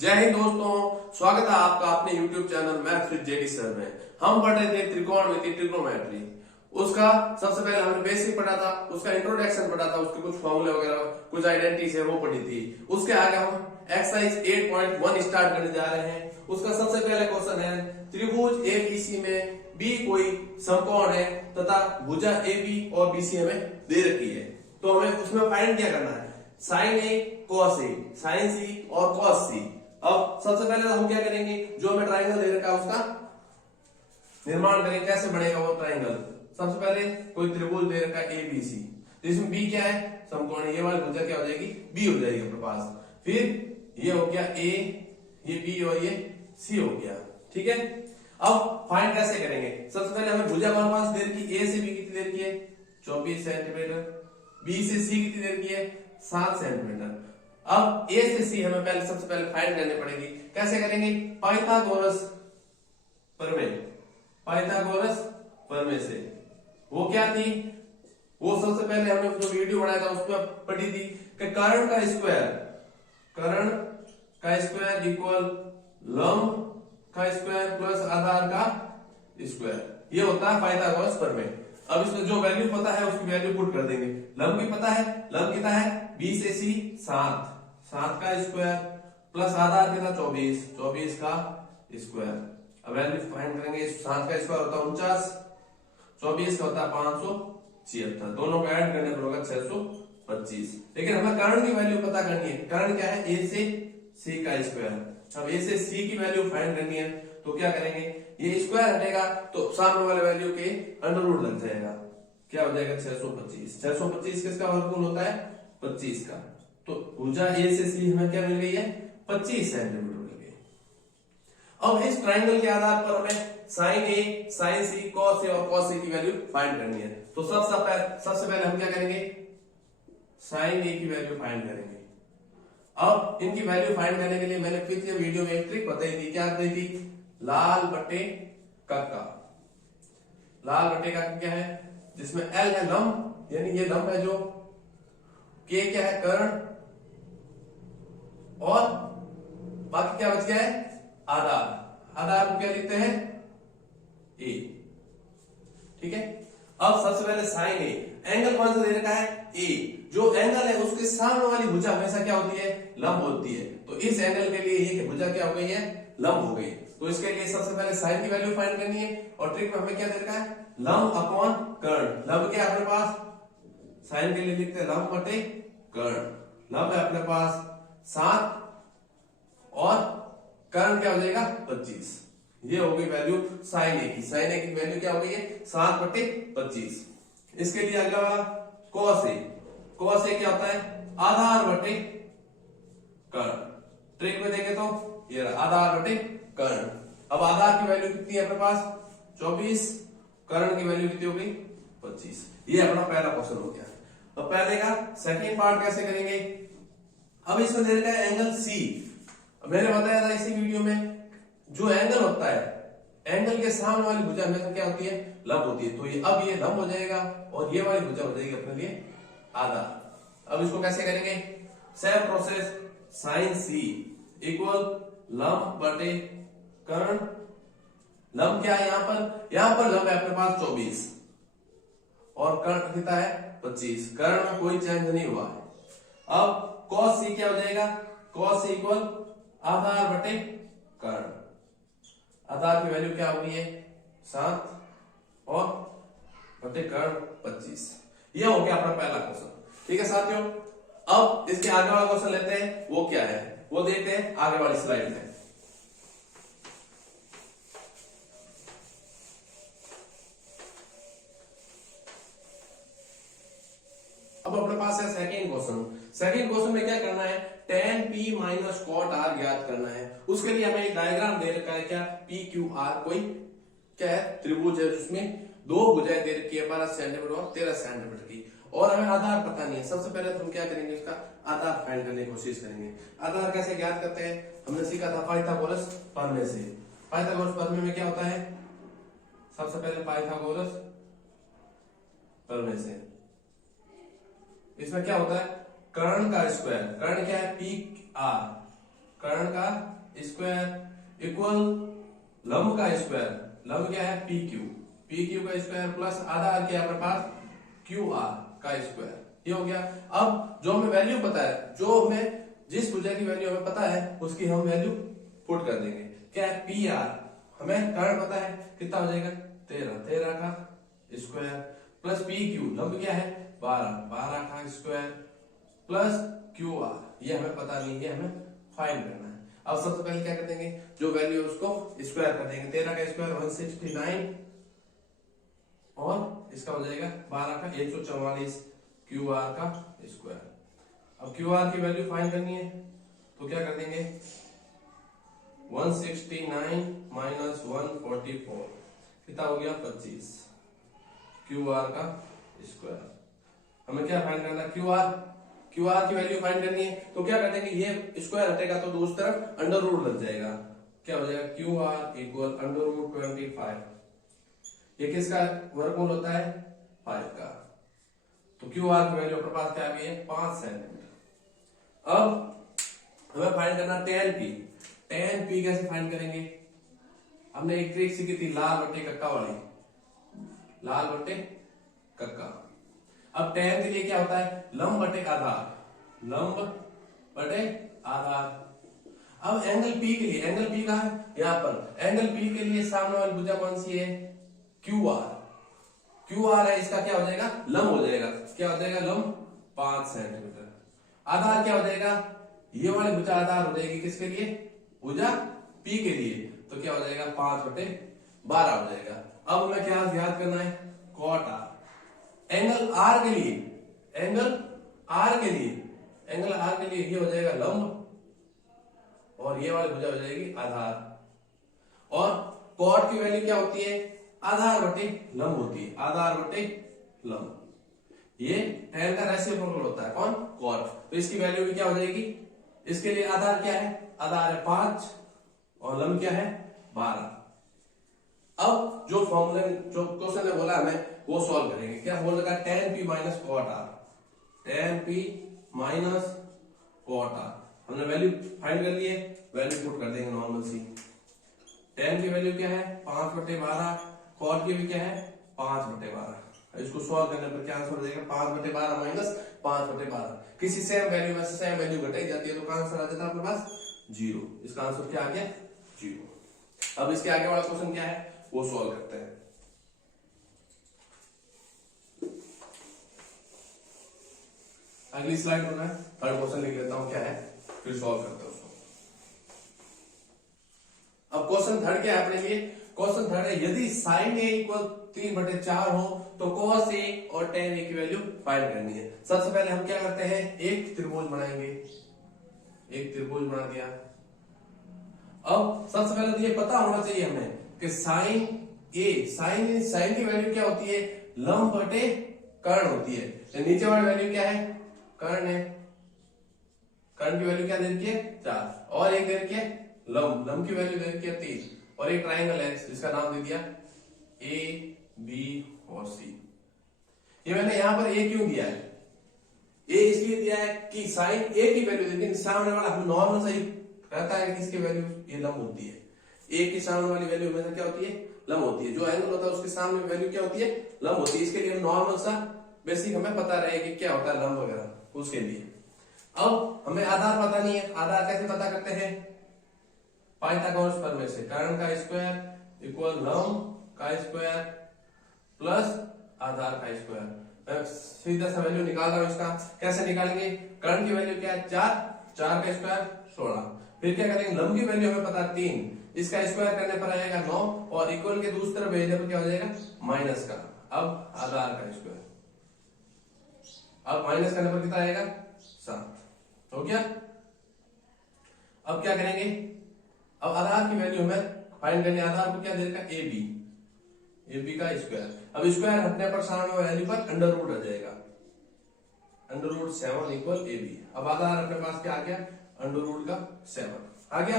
जय हिंद दोस्तों, स्वागत है आपका अपने YouTube channel maths with JD sir में। हम पढ़ रहे थे त्रिकोणमिति ट्रिग्नोमेट्री। उसका सबसे पहले हमने बेसिक पढ़ा था, उसका इंट्रोडक्शन पढ़ा था, उसके कुछ फॉर्मूले वगैरह कुछ आइडेंटिटीज है वो पढ़ी थी। उसके आगे हम एक्सरसाइज 8.1 स्टार्ट करने जा रहे हैं। उसका सबसे पहला क्वेश्चन है त्रिभुज एबीसी में बी कोई समकोण है तथा भुजा एबी और बीसी हमें दे रखी है, तो हमें उसमें फाइंड क्या करना है, sign A cos A, sign सी और कॉस सी। अब सबसे पहले तो हम क्या करेंगे, जो हमें ट्राइंगल दे रखा है उसका निर्माण करेंगे। कैसे बनेगा वो ट्राइंगल? सबसे पहले कोई त्रिभुज दे रखा है एबीसी, तो इसमें बी क्या है, समकोण है। ये वाली भुजा क्या हो जाएगी, बी हो जाएगी अपने पास। फिर ये हो गया ए, ये बी और ये सी हो गया। ठीक है, अब फाइंड कैसे करेंगे? सबसे पहले हमें भुजा हमारे पास दे रखी ए से बी कितनी देर की है, 24 सेंटीमीटर। बी से सी कितनी देर की है, 7 सेंटीमीटर। अब ए से सी हमें पहले सबसे पहले फाइंड करनी पड़ेगी। कैसे करेंगे? पाइथागोरस प्रमेय, पाइथागोरस प्रमेय से। वो क्या थी, वो सबसे पहले हमने जो वीडियो बनाया था उसमें पढ़ी थी कि कर्ण का स्क्वायर, कर्ण का स्क्वायर इक्वल लंब का स्क्वायर प्लस आधार का स्क्वायर। ये होता है पाइथागोरस प्रमेय। अब इसमें जो वैल्यू पता है उसकी वैल्यू पुट कर देंगे। लंब की पता है, लंब कितना है, बी से सी 7, 7 का स्क्वायर प्लस आधार कितना 24, 24 का स्क्वायर। अब वैल्यू फाइंड करेंगे। 7 का स्क्वायर होता है 49, 24 का होता है 576, दोनों का ऐड करने पर होगा 625। लेकिन हमें कर्ण की वैल्यू पता करनी है। कर्ण क्या है, ए से सी का स्क्वायर। अब ए से सी की वैल्यू फाइंड करनी है, तो क्या करेंगे, ये स्क्वायर हटेगा तो सामने वाले वैल्यू के अंडर रूट लग जाएगा। क्या हो जाएगा, 625। 625 किसका वर्गमूल होता है, 25 का। तो भुजा ए से सी हमें क्या मिल गई है, 25 सेंटीमीटर मिल गई। अब इस ट्राइंगल के आधार पर हमें sign A, sign C, cos A और कॉस सी की वैल्यू फाइंड करनी है। तो सबसे पहले हम क्या करेंगे, साइन ए की वैल्यू फाइंड करेंगे। अब इनकी वैल्यू फाइंड करने के लिए मैंने पिछले वीडियो में एक ट्रिक बताई थी। क्या बताई थी, लाल बटे कक्का। लाल बटे कक्का क्या है, जिसमें एल है लंब, यानी ये लंब है जो, के क्या है कर्ण, और बाकी क्या बच गया है, आधार। आधार को क्या लिखते हैं, ए। ठीक है, अब सबसे पहले साइन ए, एंगल कौन सा दे रखा है, ए। जो एंगल है उसके सामने वाली भुजा हमेशा क्या होती है, लंब होती है। तो इस एंगल के लिए ये भुजा क्या हो गई है, लंब हो गई। तो इसके लिए सबसे पहले साइन की वैल्यू फाइंड करनी है, और ट्रिक में हमें क्या दे रखा है, लंब अपॉन कर्ण। लंब क्या है अपने पास, साइन के लिए लिखते हैं लंब बटे कर्ण। लंब है अपने पास 7 और कर्ण क्या हो जाएगा 25। ये हो गई वैल्यू साइन ए की। साइन ए की वैल्यू क्या हो गई है, 7 बटे 25। इसके लिए अगला वाला कॉस ए। कॉस ए क्या होता है, आधार बटे कर्ण। ट्रिक में देखें तो ये आधार बटे कर्ण। अब आधार की वैल्यू कितनी है अपने पास, 24, कर्ण की वैल्यू कितनी हो गई, 25। ये अपना पहला क्वेश्चन हो गया। अब पहले का सेकंड पार्ट कैसे करेंगे? अब इसमें दे रखा है एंगल सी। मैंने बताया था इसी वीडियो में, जो एंगल होता है, एंगल के सामने वाली भुजा हमेशा क्या होती है, लंब होती है। तो ये अब ये लंब हो जाएगा और ये वाली भुजा हो जाएगी अपने लिए आधार। अब इसको कैसे करेंगे, सेम प्रोसेस, साइन सी इक्वल लंब बटे कर्ण। लंब क्या है यहां पर लंब है अपने पास 24 और कर्ण कितना है 25। कर्ण में कोई चेंज नहीं हुआ है। अब कॉस सी क्या हो जाएगा, कॉस सी इक्वल आधार बटे कर्ण। आधार की वैल्यू क्या होगी है 7 और बटे कर्ण 25। ये हो गया अपना पहला क्वेश्चन। ठीक है साथियों, अब इसके आगे वाला क्वेश्चन लेते हैं। वो क्या है वो देखते हैं आगे वाली स्लाइड में। अब अपने पास है सेकंड क्वेश्चन। सेकंड क्वेश्चन में क्या करना है, tan p minus cot r ज्ञात करना है। उसके लिए हमें एक डायग्राम दे रखा है, क्या p q r कोई क्या है, त्रिभुज है जिसमें दो भुजाएं दे रखी है 12 सेंटीमीटर और 13 सेंटीमीटर की, और हमें आधार पता नहीं है। सबसे पहले तो हम क्या करेंगे, उसका आधार फाइंड करने की कोशिश करेंगे। आधार कैसे ज्ञात करते हैं, हमने सीखा था पाइथागोरस प्रमेय से। पाइथागोरस प्रमेय में क्या होता है, सबसे पहले पाइथागोरस प्रमेय से इसमें क्या होता है, कर्ण का स्क्वायर। कर्ण क्या है, पी आर, कर्ण का इक्वल लंब का स्क्वायर, लंब क्या है पी क्यू, पी क्यू का स्क्वायर प्लस आधा आर क्या है अपने पास क्यू आर का स्क्वायर, ये हो गया। अब जो हमें वैल्यू पता है, जो हमें जिस भुजा की वैल्यू हमें पता है उसकी हम वैल्यू पुट कर देंगे। क्या है पी आर, हमें कारण पता है कितना हो जाएगा 13, 13 का स्क्वायर प्लस पी क्यू लंब क्या है 12, 12 का स्क्वायर प्लस क्यू आर, ये हमें पता नहीं है, हमें फाइंड करना है। अब सबसे पहले क्या कर देंगे, जो वैल्यू है उसको स्क्वायर कर देंगे। 13 का स्क्वायर 169 और इसका हो जाएगा 12 का 144 क्यू आर का स्क्वायर। अब क्यू आर की वैल्यू फाइंड करनी है तो क्या कर देंगे 169 माइनस 144 कितना हो गया 25 क्यू आर का स्क्वायर। हमें क्या फाइंड करना है क्यू आर की वैल्यू फाइंड करनी है तो क्या कर देंगे, ये स्क्वायर हटेगा तो दूसरी तरफ अंडर रूट लग जाएगा, क्या हो जाएगा q r equal under root 25। ये किसका वर्गमूल होता है 5 का, तो क्यू आर की वैल्यू अपने पास क्या आ गई है 5 सेंटीमीटर। अब हमें फाइंड करना tan p, tan p कैसे फाइंड करेंगे, हमने एक ट्रिक सीखी थी लाल बट्टे कक्का वाली, लाल बट्टे कक्का। अब tan के लिए क्या होता है लंब बटे आधार, लंब बटे आधार। अब एंगल p के लिए, एंगल p कहां है यहां पर, एंगल p के लिए सामने वाली भुजा कौन सी है क्यू आर, क्यू आर है, इसका क्या हो जाएगा लंब हो जाएगा, क्या हो जाएगा लंब 5 सेंटीमीटर। आधार क्या हो जाएगा, ये वाली भुजा आधार हो जाएगी किसके लिए भुजा P के लिए, तो क्या हो जाएगा 5/12 हो जाएगा। अब हमें क्या याद करना है कॉट आर। एंगल R के लिए, एंगल R के लिए, एंगल R के लिए ये हो जाएगा लंब और ये वाली भुजा हो जाएगी आधार। और कॉट की वैल्यू क्या होती है आधार बटे लंब होती है, आधार बटे लंब। ये tan का रेसिप्रोकल होता है कौन कॉट, तो इसकी वैल्यू भी क्या हो जाएगी, इसके लिए आधार क्या है, आधार है 5 और लंब क्या है 12। अब जो फॉर्मूले जो क्वेश्चन ने बोला हमें वो सॉल्व करेंगे। क्या बोल रखा है tan p minus cot r, tan p minus cot r. हमने वैल्यू फाइंड कर ली है, वैल्यू पुट कर देंगे नॉर्मल सी। tan की वैल्यू क्या है 5/12, कॉट की भी क्या है 5/12। इसको सॉल्व करने पर क्या आंसर हो जाएगा 5/12 माइनस 5/12। किसी सेम वैल्यू में से सेम वैल्यू घटाई जाती है तो आंसर आ जाता है आपके पास 0। इसका आंसर क्या आ गया 0। अब इसके आगे वाला क्वेश्चन क्या है वो सॉल्व करते हैं। अगली स्लाइड पर मैं थर्ड क्वेश्चन लिख लेता हूं क्या है, फिर सॉल्व करते हैं उसको। अब क्वेश्चन थर्ड क्या है अपने लिए, क्वेश्चन थर्ड है यदि sin a इक्वल 3/4 हो तो cos a और tan a की वैल्यू फाइंड करनी है। सबसे पहले हम क्या करते हैं एक त्रिभुज बनाएंगे, एक त्रिभुज बना दिया। अब सबसे पहले तो ये पता होना चाहिए हमें कि sin a, sin की वैल्यू क्या होती है लंब बटे कर्ण होती है। तो नीचे वाली वैल्यू क्या है कर्ण है, कर्ण की वैल्यू क्या दे रखी है 4 और एक दे रखी है लंब, लंब की वैल्यू दे रखी है 3 और एक ट्राइंगल है जिसका नाम दे दिया ए बी और सी। ये मैंने यहां पर ए क्यों दिया है, ए इसलिए दिया है कि साइन ए की वैल्यू देती है, सामने वाला हम नॉर्मल सही रहता है कि इसकी वैल्यू ये लंब होती है, ए की सामने वाली वैल्यू हमेशा क्या होती है लंब होती है, जो एंगल होता है उसके सामने वैल्यू क्या होती है लंब होती है। इसके लिए नॉर्मल सा बेसिक हमें पता रहे कि क्या होता है लंब वगैरह उसके लिए। अब हमें आधार पता नहीं है, आधार कैसे पता करते हैं पाइथागोरस प्रमेय से, कर्ण का स्क्वायर इक्वल लंब का स्क्वायर प्लस आधार का स्क्वायर। सीधा सा वैल्यू निकाल रहा हूं इसका, कैसे निकालेंगे कर्ण की वैल्यू क्या है 4, 4 का स्क्वायर 16, फिर क्या करेंगे लंब की वैल्यू हमें पता 3, इसका स्क्वायर करने पर आएगा 9 और इक्वल के दूसरी तरफ भेजने पर क्या हो जाएगा माइनस का। अब आधार का स्क्वायर, अब माइनस करने पर कितना आएगा 7 हो गया। अब क्या करेंगे, अब आधार की वैल्यू हमें फाइंड करनी है, आधार को क्या दे रखा ए बी, ए बी का स्क्वायर। अब स्क्वायर हटने पर सामने वैल्यू पर अंडर रूट आ जाएगा, under root 7 equal a b. अब आधार अपने पास क्या आ गया अंडर रूट का 7 आ गया।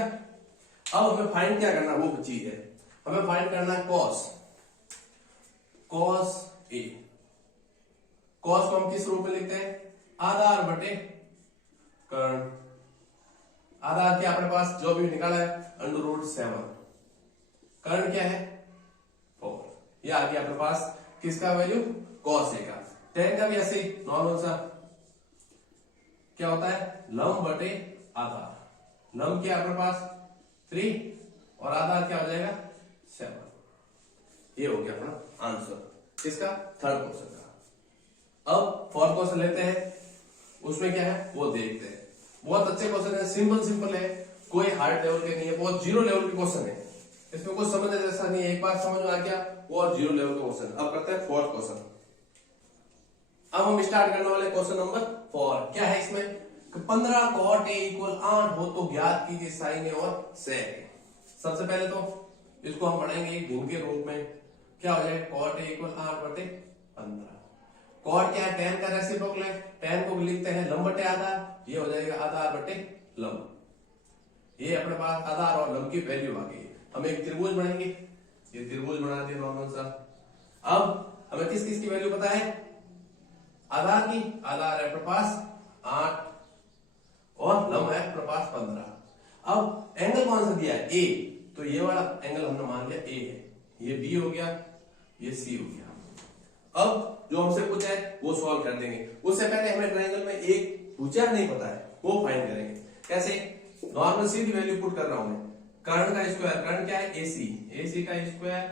अब हमें फाइंड क्या करना वो चीज है, हमें फाइंड करना है कॉस, कॉस ए। कॉस को हम किस रूप में लिखते हैं आधार बटे कर्ण, आधार क्या अपने पास जो भी निकाला है √7। कर्ण क्या है 4। ये आ गया अपने पास किसका वैल्यू cos A का। tan का भी ऐसे ही नॉर्मल सा क्या होता है लंब बटे आधार। लंब क्या अपने पास 3 और आधार क्या हो जाएगा 7। ये हो गया अपना आंसर इसका थर्ड क्वेश्चन का। अब फोर्थ क्वेश्चन लेते हैं, उसमें क्या है वो देखते हैं। बहुत अच्छे क्वेश्चन है, सिंपल है, कोई हार्ड लेवल के नहीं है, बहुत जीरो लेवल के क्वेश्चन है, इसमें कुछ समझने जैसा नहीं है। एक बार समझ में आ गया वो और जीरो लेवल का क्वेश्चन। अब करते हैं फोर्थ क्वेश्चन। अब हम स्टार्ट करने वाले क्वेश्चन नंबर 4। क्या है इसमें 15 cot A = 8 हो तो ज्ञात कीजिए sin A और sec A। सबसे पहले तो इसको हम पढ़ेंगे एक भिन्न के रूप में। क्या हो जाएगा cot A = 8/15। cot क्या है tan का रेसिप्रोकल है, tan को लिखते हैं लंब बटे आधार, ये हो जाएगा आधार बटे लंब। ये अपने पास आधार और लंब की वैल्यू आ गई। हम एक त्रिभुज बनाएंगे, ये त्रिभुज बना दिया नॉर्मल सा। अब हमें किस किस की वैल्यू पता है आधार की, आधार है अपने पास 8 और लंब है अपने पास 15। अब एंगल कौन सा दिया है ए, तो ये वाला एंगल हमने मान लिया ए है, ये बी हो गया, ये सी हो गया। अब जो हमसे पूछा है वो सॉल्व कर देंगे। उससे पहले हमें ट्रायंगल में एक भुजा नहीं पता है वो फाइंड करेंगे। कैसे नॉर्मल सीधी वैल्यू पुट कर रहा हूं मैं। कर्ण का स्क्वायर, कर्ण क्या है AC, AC का स्क्वायर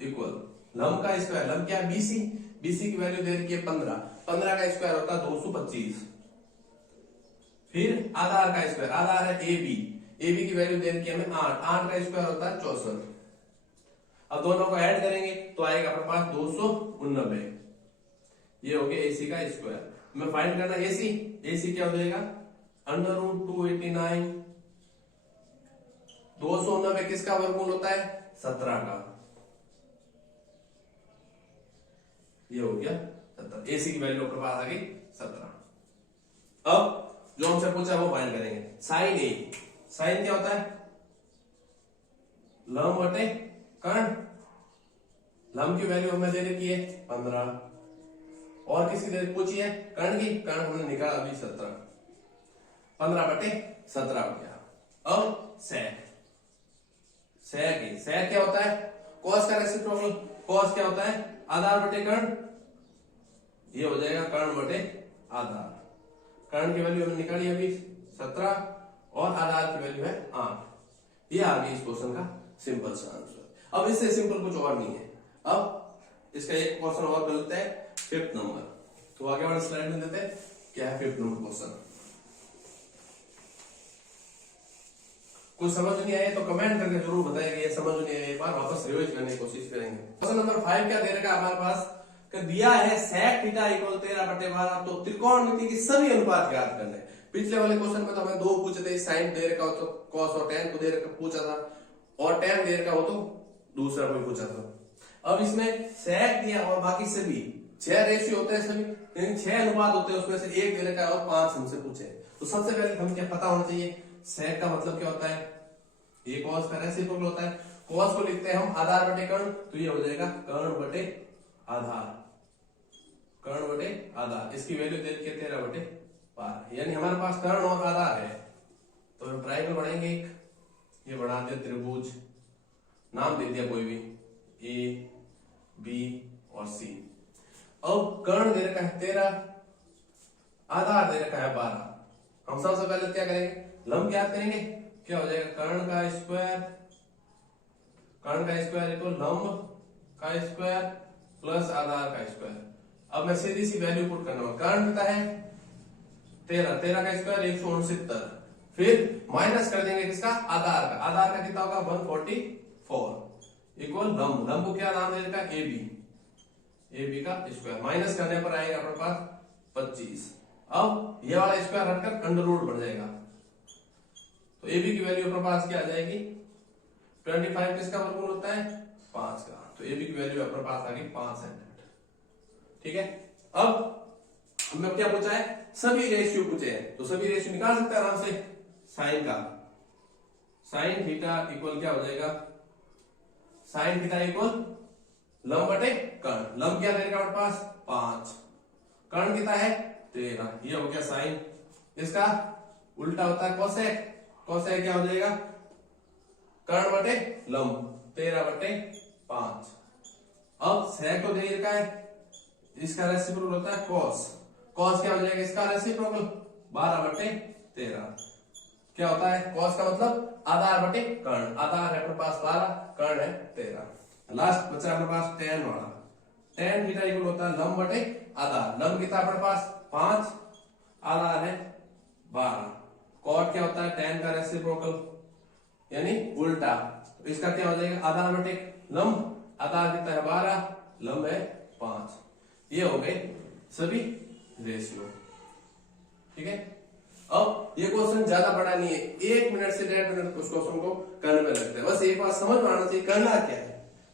इक्वल लंब का स्क्वायर, लंब क्या है BC, BC की वैल्यू दे रखी है 15, 15 का स्क्वायर होता है 225। फिर आधार का स्क्वायर, आधार है AB, AB की वैल्यू दे रखी है हमें 8, 8 का स्क्वायर होता है 64। अब दोनों को ऐड करेंगे तो आएगा अपने पास 289। ये हो गया AC का स्क्वायर। हमें फाइंड करना AC, AC क्या हो जाएगा √289। 289 किसका वर्गमूल होता है 17 का, ये हो गया 17। AC की वैल्यू अपने पास आ गई 17। अब जो हमसे पूछा है वो फाइंड करेंगे। साइन A, साइन क्या होता है लंब बटे कर्ण, लंब की वैल्यू हमें दे रखी है 15 और किसकी दे पूछी है कर्ण की, कर्ण हमने निकाला अभी 17, 15/17 हो गया। अब sec, sec क्या होता है cos का रेसिप्रोकल, cos क्या होता है आधार बटे कर्ण, ये हो जाएगा कर्ण बटे आधार। कर्ण की वैल्यू हमने निकाली अभी 17 और आधार की वैल्यू है 8। ये आ गई इस क्वेश्चन का सिंपल सा आंसर। अब इससे सिंपल कुछ और नहीं है। अब इसका एक क्वेश्चन और कर लेते हैं, 5th नंबर। तो आगे वाले स्लाइड में देते हैं क्या है 5th नंबर क्वेश्चन। कुछ समझ नहीं आए तो कमेंट करके जरूर बताइएगा, ये समझ नहीं आए एक बार वापस रिवाइज करने की कोशिश करेंगे। क्वेश्चन नंबर 5 क्या दे रखा है हमारे पास कि दिया है sec थीटा = 13/12। तो त्रिकोणमिति की सभी अनुपात ज्ञात करने। पिछले वाले क्वेश्चन में तो हमें दो पूछे थे, साइन दे रखा हो तो cos और tan को दे रखा पूछा था, और tan दे रखा हो तो दूसरा कोई पूछा था। अब इसमें sec दिया और बाकी सभी 6 रेशियो होते हैं, सभी यानी 6 अनुपात होते हैं, उसमें से एक दे रखा है और 5 हमसे पूछे। तो सबसे पहले हम क्या पता होना चाहिए sec का मतलब क्या होता है, ये cos का रेसिप्रोकल होता है। cos को लिखते हैं हम आधार बटे कर्ण, तो ये हो जाएगा कर्ण बटे आधार, कर्ण बटे आधार। इसकी वैल्यू दे रखी है 13/12, यानी हमारे पास कर्ण और आधार है। तो हम ट्रायंगल बनाएंगे एक, ये बना दिया त्रिभुज, नाम दे दिया कोई भी A B और C। अब कर्ण दे रखा है 13, आधार दे रखा है 12। हम सबसे पहले क्या करेंगे लंब ज्ञात करेंगे। क्या हो जाएगा कर्ण का स्क्वायर, कर्ण का स्क्वायर इक्वल लंब का स्क्वायर प्लस आधार का स्क्वायर। अब मैं सीधी सी वैल्यू पुट करना होगा। कर्ण कितना है 13, 13 का स्क्वायर 169, फिर माइनस कर देंगे किसका आधार का, आधार का कितना होगा 144 इक्वल लंब, लंब को क्या नाम दे रखा AB, AB का स्क्वायर, माइनस करने पर आएगा अपने पास 25। अब ये वाला स्क्वायर हटकर अंडर रूट बन जाएगा, तो AB की वैल्यू अपने पास क्या आ जाएगी 25, किसका वर्गमूल होता है 5 का, तो AB की वैल्यू अपने पास आ गई 5 सेंटीमीटर। ठीक है। अब हमें क्या पूछा है सभी रेशियो पूछे हैं, तो सभी रेशियो निकाल सकते हैं आराम से। साइन का, साइन थीटा इक्वल क्या हो जाएगा, साइन थीटा इक्वल लंब बटे कर्ण, लंब क्या रहेगा हमारे पास 5, कर्ण कितना है 13, ये हो गया साइन। इसका उल्टा होता है कोसेक, cos a क्या हो जाएगा, कर्ण बटे लंब 13/5। अब sec को दे रखा है, इसका रेसिप्रोकल होता है cos, cos क्या हो जाएगा इसका रेसिप्रोकल 12/13। क्या होता है cos का मतलब आधार बटे कर्ण, आधार है अपने पास 12, कर्ण है 13। लास्ट बचा अपने पास tan वाला, tan थीटा इक्वल होता है लंब बटे आधार, लंब कितना अपने पास 5, आधार है 12। cot क्या होता है tan का रेसिप्रोकल यानी उल्टा, तो इसका क्या हो जाएगा आधार बटे लंब, आधार कितना है 12, लंब है 5। ये हो गए सभी रेशियो। ठीक है, अब ये क्वेश्चन ज्यादा बड़ा नहीं है, 1 मिनट से 1.5 मिनट उस क्वेश्चन को करने में लगता है, बस एक बात समझ में आना चाहिए करना क्या है।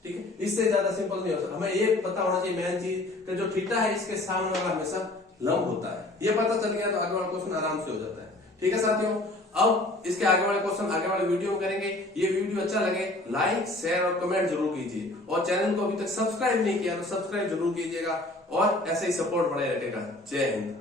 ठीक है, इससे ज्यादा सिंपल नहीं हो सकता, हमें ये पता होना चाहिए मेन चीज कि जो थीटा है इसके सामने वाला हमेशा लंब होता है, ये पता चल गया तो आगे वाला क्वेश्चन आराम से हो जाता है। ठीक है साथियों, अब इसके आगे वाले क्वेश्चन आगे वाले वीडियो में करेंगे। ये वीडियो अच्छा लगे लाइक शेयर और कमेंट जरूर कीजिए, और चैनल को अभी तक सब्सक्राइब नहीं किया तो सब्सक्राइब जरूर कीजिएगा, और ऐसे ही सपोर्ट बढ़े रहेगा। जय हिंद।